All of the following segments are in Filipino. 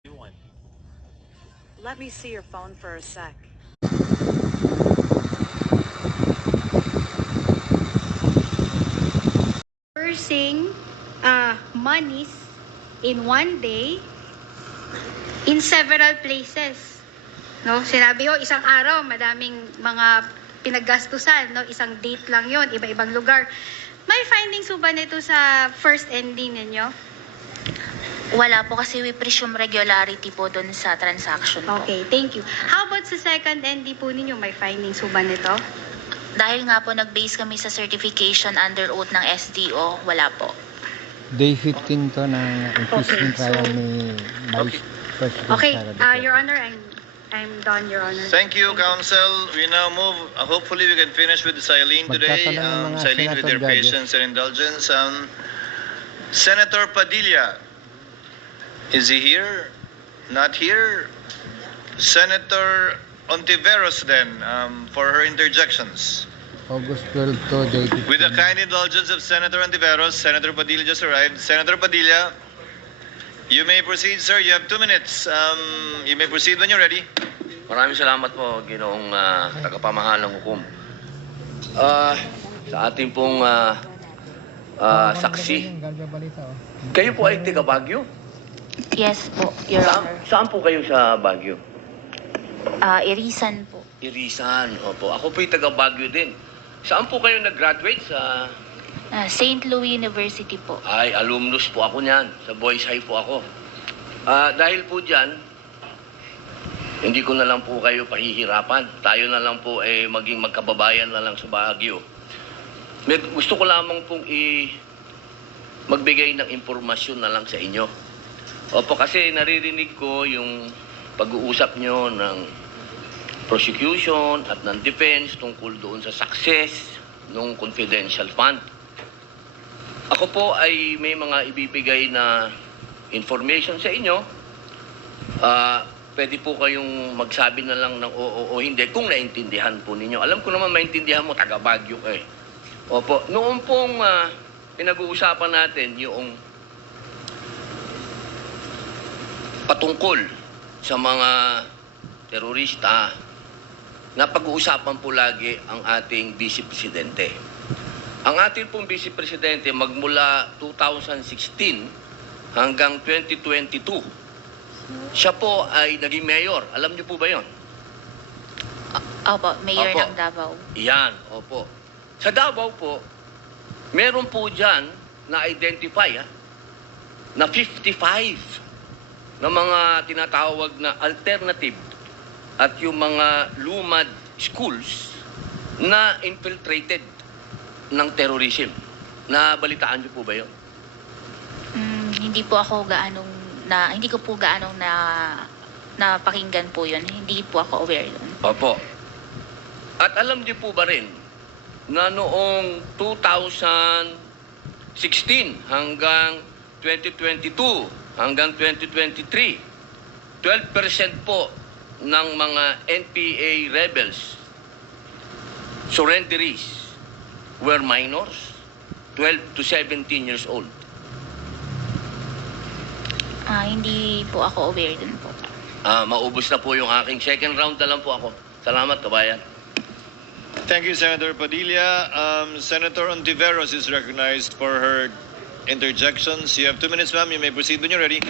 You want? Let me see your phone for a sec. Dispersing monies in one day in several places. No, sinabi ho, isang araw, madaming mga pinaggastusan, no? Isang date lang yon, iba-ibang lugar. May findings po ba nito sa first ending ninyo? Wala po kasi we presume regularity po doon sa transaction po. Okay, thank you. How about sa second ND po ninyo? May findings po ba nito? Dahil nga po nag-base kami sa certification under oath ng SDO, wala po. Day 15 to ng impeachment Okay, trial so- ni Vice President Okay, Sara Duterte. Your Honor, I'm done, Your Honor. Thank you, Counsel. We now move. Hopefully, we can finish with Silene today. Magtatanong ng mga Silene, with senator your judges. patience and indulgence. Senator Padilla, is he here? Not here. Senator Ontiveros, then, for her interjections. August 12 to day 15. With the kind indulgence of Senator Ontiveros, Senator Padilla just arrived. Senator Padilla, you may proceed, sir. You have 2 minutes. You may proceed when you're ready. Maraming salamat po, Ginoong tagapamahalang hukom. Sa ating pong saksi, kayo po ay taga Baguio? Yes po, Your Honor. Saan po kayo sa Baguio? Irisan po. Irisan, opo. Ako po ay taga Baguio din. Saan po kayo nag-graduate? Sa... St. Louis University po. Ay, alumnus po ako niyan. Sa Boys High po ako. Dahil po dyan, hindi ko na lang po kayo pahihirapan. Tayo na lang po maging magkababayan na lang sa Baguio. Gusto ko lamang pong magbigay ng impormasyon na lang sa inyo. Opo, kasi naririnig ko yung pag-uusap nyo ng prosecution at ng defense tungkol doon sa success ng confidential fund. Ako po ay may mga ibibigay na information sa inyo. Pwede po kayong magsabi na lang ng oo o hindi kung naintindihan po ninyo. Alam ko naman maintindihan mo, taga Baguio ka eh. Opo, noong pong pinag-uusapan natin yung patungkol sa mga terorista, napag-uusapan po lagi ang ating Vice Presidente. Ang ating pong Vice Presidente magmula 2016 hanggang 2022, siya po ay naging mayor. Alam niyo po ba yon? Opo, Mayor Opo. ng Davao. Iyan, opo. Sa Davao po, meron po dyan na-identify na 55 na mga tinatawag na alternative at yung mga lumad schools na infiltrated ng terrorism. Nabalitaan niyo po ba yun? Hindi po ako hindi ko po gaanong napakinggan po yun. Hindi po ako aware yun. Opo. At alam niyo po ba rin na noong 2016 hanggang 2022 hanggang 2023, 12% po ng mga NPA rebels, surrenderies, were minors, 12 to 17 years old. Hindi po ako aware dun po. Maubos na po yung aking second round na lang po ako. Salamat, kabayan. Thank you, Senator Padilla. Senator Ontiveros is recognized for her interjections. You have 2 minutes, ma'am. You may proceed when you're ready.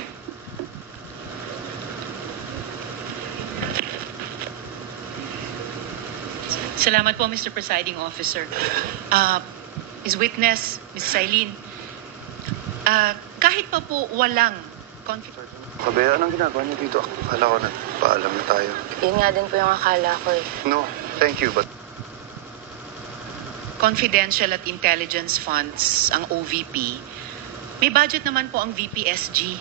Salamat po, Mr. Presiding Officer. Ms. Witness, Ms. Silene, kahit pa po walang confidence. Sabi, anong ginagawa niyo dito? Akala ko nagpaalam na tayo. Yun nga din po yung akala ko eh. No, thank you, but Confidential at Intelligence Funds, ang OVP, may budget naman po ang VPSG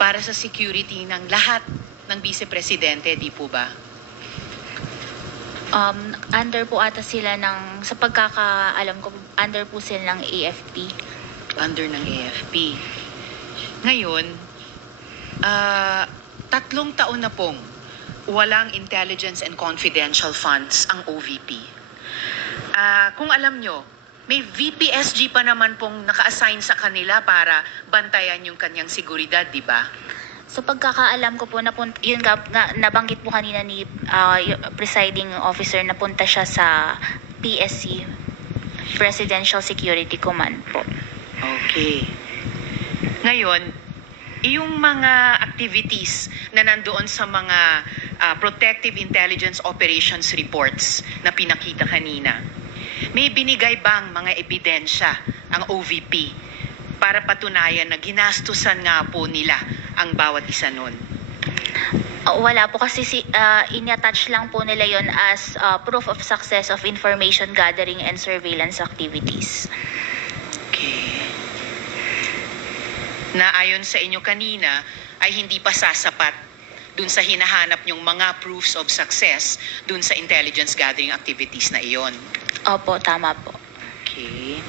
para sa security ng lahat ng Vice Presidente, di po ba? Under po ata sila sa pagkakaalam ko, under po sila ng AFP. Under ng AFP. Ngayon, 3 taon na pong walang intelligence and confidential funds ang OVP. Kung alam nyo, may VPSG pa naman pong naka-assign sa kanila para bantayan yung kanyang seguridad, di ba? So pagkakaalam ko po, yun nga, nabanggit po kanina ni yung presiding officer, napunta siya sa PSC, Presidential Security Command po. Okay. Ngayon, yung mga activities na nandoon sa mga Protective Intelligence Operations reports na pinakita kanina, may binigay bang mga ebidensya ang OVP para patunayan na ginastusan nga po nila ang bawat isa nun? Wala po kasi in-attach lang po nila yon as proof of success of information gathering and surveillance activities. Okay. Na ayon sa inyo kanina ay hindi pa sasapat dun sa hinahanap nyong mga proofs of success dun sa intelligence gathering activities na iyon. Opo, tama po. Okay.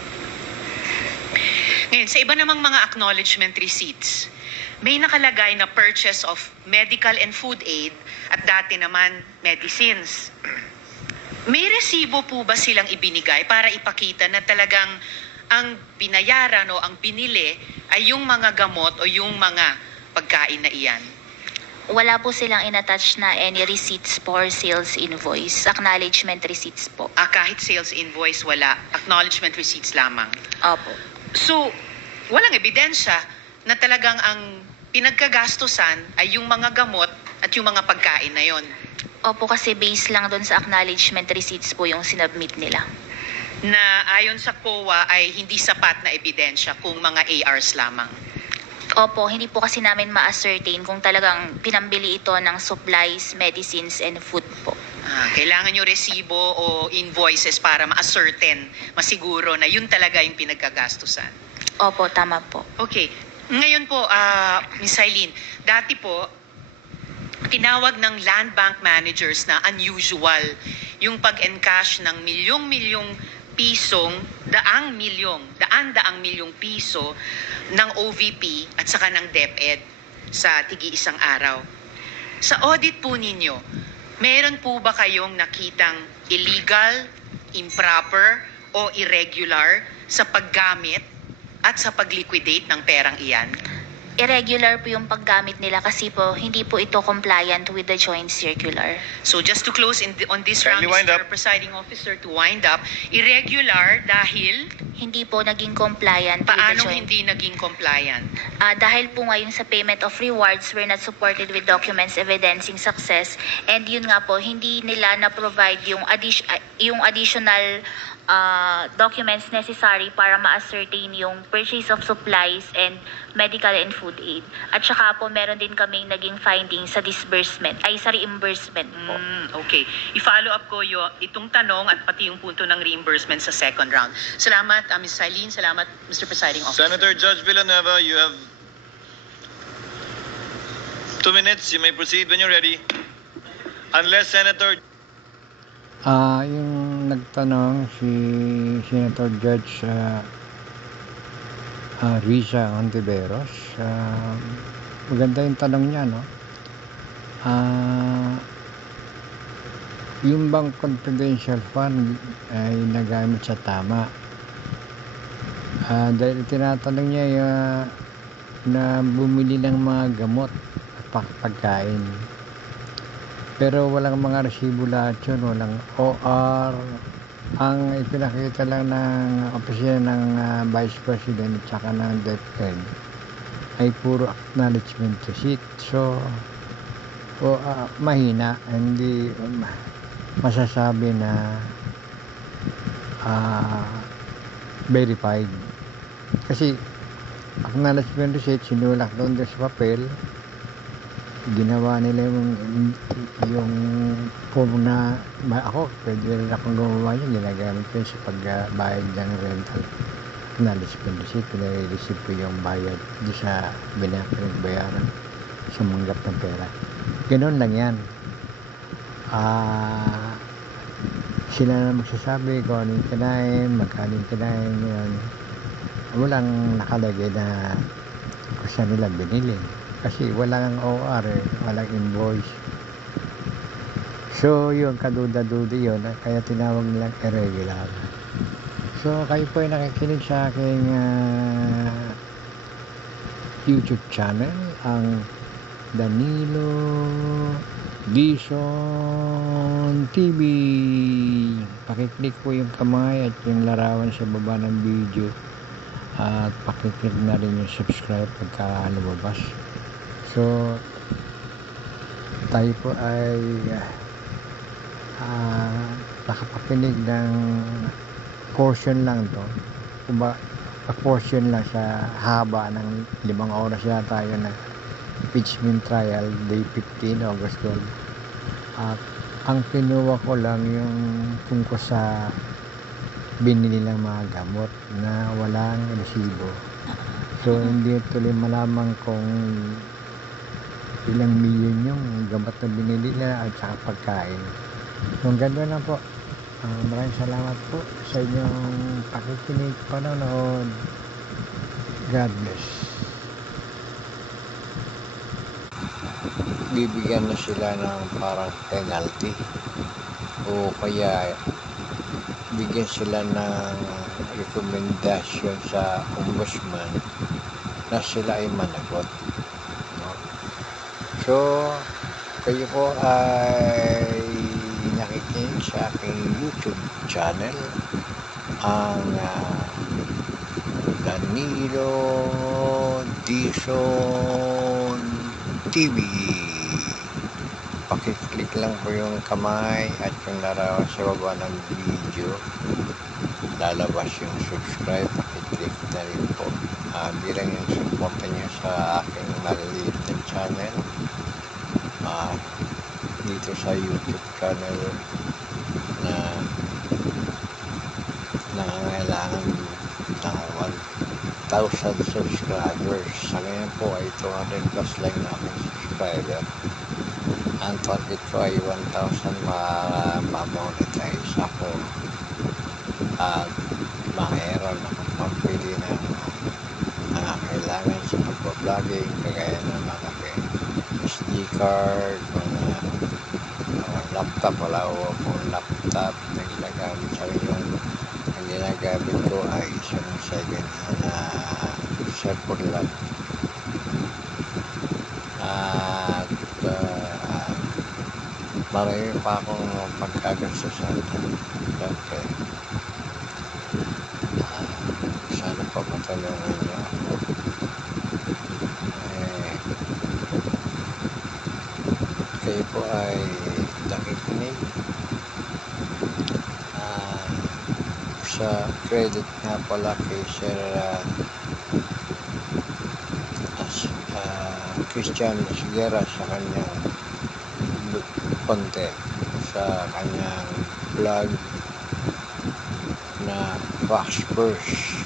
Ngayon, sa iba namang mga acknowledgement receipts, may nakalagay na purchase of medical and food aid at dati naman medicines. May resibo po ba silang ibinigay para ipakita na talagang ang binayaran o ang binili ay yung mga gamot o yung mga pagkain na iyan? Wala po silang in-attach na any receipts for sales invoice, acknowledgement receipts po. Kahit sales invoice, wala. Acknowledgement receipts lamang. Opo. So, walang ebidensya na talagang ang pinagkagastusan ay yung mga gamot at yung mga pagkain na yon. Opo, kasi based lang doon sa acknowledgement receipts po yung sinubmit nila. Na ayon sa COA ay hindi sapat na ebidensya kung mga ARs lamang. Opo, hindi po kasi namin ma-ascertain kung talagang pinambili ito ng supplies, medicines, and food po. Kailangan nyo resibo o invoices para ma-ascertain, masiguro na yun talaga yung pinagkagastusan. Opo, tama po. Okay. Ngayon po, Ms. Eileen, dati po, tinawag ng land bank managers na unusual yung pag-encash ng milyong-milyong pisong, daan-daang milyong piso ng OVP at saka ng DepEd sa tigi-isang araw. Sa audit po ninyo, meron po ba kayong nakitang illegal, improper o irregular sa paggamit at sa pag-liquidate ng perang iyan? Irregular po yung paggamit nila kasi po hindi po ito compliant with the joint circular. So just to close on this round, Kindly wind Mr. up. Presiding Officer, to wind up, irregular dahil Hindi po naging compliant with the paano joint. hindi naging compliant? Dahil po ngayon sa payment of rewards were not supported with documents evidencing success, and yun nga po, hindi nila na-provide yung additional documents necessary para ma-ascertain yung purchase of supplies and medical and food aid. At saka po meron din kaming naging findings sa disbursement, ay sa reimbursement po. Okay. I-follow up ko itong tanong at pati yung punto ng reimbursement sa second round. Salamat, Ms. Eileen. Salamat, Mr. Presiding Officer. Senator Judge Villanueva, you have 2 minutes. You may proceed when you're ready. Unless Senator... Yung nagtanong si Senator Judge Risa Ontiveros, maganda yung tanong niya, no? Yung bang confidential fund ay nagamit sa tama? Dahil tinatanong niya na bumili ng mga gamot at pagkain. Pero walang mga resibo lahat yun, walang OR. Ang ipinakita lang ng opisina ng Vice President at saka ng DepEd ay puro acknowledgement receipt. So, mahina, hindi masasabi na verified. Kasi acknowledgement receipt, sinulak doon sa papel, ginawa nila yung form na ako, pwede rin akong gumawa yun, ginagamit ko sa pagbayad ng rental acknowledgement receipt, pinare-receive ko yung bayad doon sa pinagbayaran sa manggap ng pera. Ganoon lang yan. Sila na magsasabi kung anong kinain, magkano yung kinain yun. Walang nakalagay na kung saan nila binili. Kasi walang OR, walang invoice. So, yun, kaduda-duda yun, kaya tinawag nilang irregular. So, kayo po ay nakikinig sa aking YouTube channel, ang Danilo Dizon TV. Pakiclick po yung kamay at yung larawan sa baba ng video at pakiclick na rin yung subscribe pagka lumabas. So tayo po ay nakapakinig ng portion lang to, portion lang sa haba ng 5 oras na tayo na impeachment trial, day 15, August 12. At ang kinuha ko lang yung tungkol sa binili ng mga gamot na walang resibo. So hindi tuloy malaman kung ilang milyon yung gamot na binili nila at saka pagkain. So ganda na po. Maraming salamat po sa inyong pakikinig, panonood. God bless. Bibigyan na sila ng parang penalty o kaya bigyan sila ng rekomendasyon sa ombudsman na sila ay managot, no? So kayo po ay nakikinig sa aking YouTube channel, ang Danilo Dizon TV. Pakiclick lang po yung kamay at yung larawan sa baba ng video, lalabas yung subscribe, pakiclick na rin po. Bilang yung suporta nyo sa aking maliliit na channel dito sa YouTube channel na nangangailangan ng 1,000 subscribers. Sa ngayon po ay 200 plus lang na aking subscriber. Ang target ko ay 1,000 ma-monetize ako at mahirap na pagpili ng mga kailangan sa pagbabloging, kagaya ng mga SD card, mga laptop. Wala ko akong laptop na ginagamit sa ngayon. Ang ginagamit ko ay isang second na cellphone lang. At marami pa akong pagkagastusan dati. Sana pa matulungan niyo ako. Kayo po ay nakikinig sa credit nga pala kay Sir Christian Sigera sa kanyang content, sa kanyang vlog na Fox First,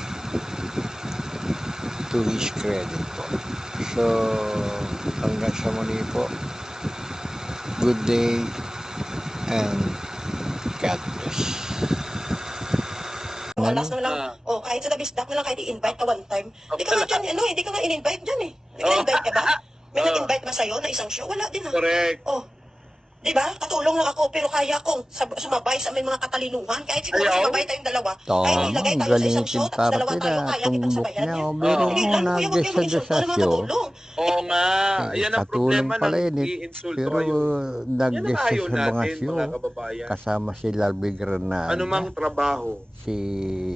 to his credit po. So hanggang sa muli po, good day and God bless. Alas na lang, kahit sa dabisdak na lang, kahit i-invite ka one time. Di ka nga dyan, hindi ka nga in-invite dyan eh. Di ka na-invite ka ba? May nag-invite ba sa'yo na isang show? Wala din ah. Correct. Di ba? Katulong lang ako, pero kaya kong sumabay sa may mga katalinuhan. Kahit siguro sumabay tayong dalawa. Kahit ilagay tayo sa isang show, tapos dalawa tayo, kaya kitang sabayan yan. Sige lang, kuya, huwag kayong insult ko na mga katulong. Oo nga, yan ang problema ng i-insulto pero kayo. nag-guest ayaw sa mga natin, show mga kababayan. kasama si Larby Granada, Anumang trabaho, si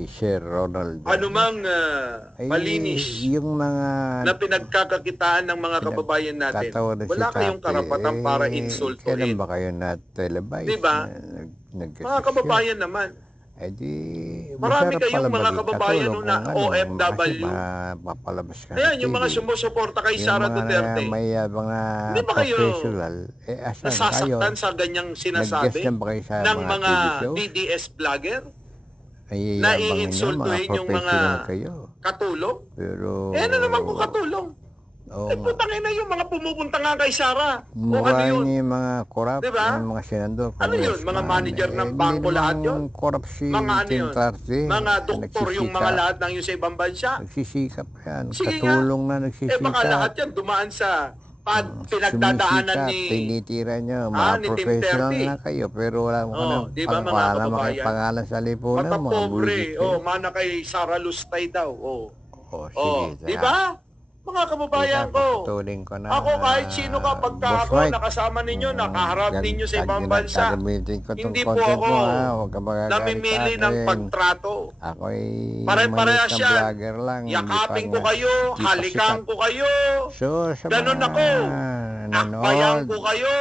Sir Ronald, anumang malinis yung mga na pinagkakakitaan ng mga kababayan natin. katawa na si Wala kayong Tate, karapatan para kailan insultuhin. ba kayo na televise? Diba? Mga kababayan naman. Di, Marami masarap kayong pala mga maging kababayan katulong na kung OFW. Kasi mapapalabas ka Ayan, sa yung mga TV. sumusuporta kay Yung Sara mga Duterte. may mga Hindi ba kayo professional, asan kayo? nasasaktan sa ganyang sinasabi Nag-guest na ba kayo sa ng mga TV shows? DDS vlogger? Naiyabangan na niyo, iinsultuhin yung mga professional kayo. katulong? Pero Ano naman kung katulong? Putang ina yung mga pumupunta nga kay Sara. O ano yun? Yung mga corrupt, Diba? yung mga senador, Ano yun? Mga manager ng bangko lahat yun? Corrupt si Mga ano yun? Tintarte, Mga doktor yung mga lahat ng yung sa ibang bansa? nagsisikap yan, Sige katulong nga. na nagsisikap. Baka lahat yan dumaan sa pinagdadaanan Sumisikap, ni... tinitira nyo, mga ni Tim professional Terry. na kayo, pero wala mo Di ba mga kababayan? pangalan sa lipunan, mga Matapobre. bullshit. Mana kay Sara Lustay daw. Sige, Di ba? Mga kababayan ko, Papatuloy ko na. ako kahit sino ka, pagka Boss ako Mike. nakasama ninyo, nakaharap ninyo sa ibang bansa, Gagamitin ko tong hindi po content ako mo, ha? Huwag ka magagalit namimili sa ng akin. pagtrato. Ako'y Pare-parehas maliit na yan. vlogger lang. hindi Yakapin pa ko nga- kayo, di pa halikan sikat. ko kayo, So, sa ganun mga ako. Akbayan nanonood, ko kayo,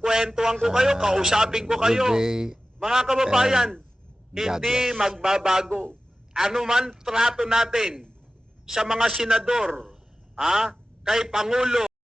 kwentuhan ko kayo, kausapin ko kayo. good day. Mga kababayan, God hindi bless. magbabago. Ano man trato natin sa mga senador, kay Pangulo,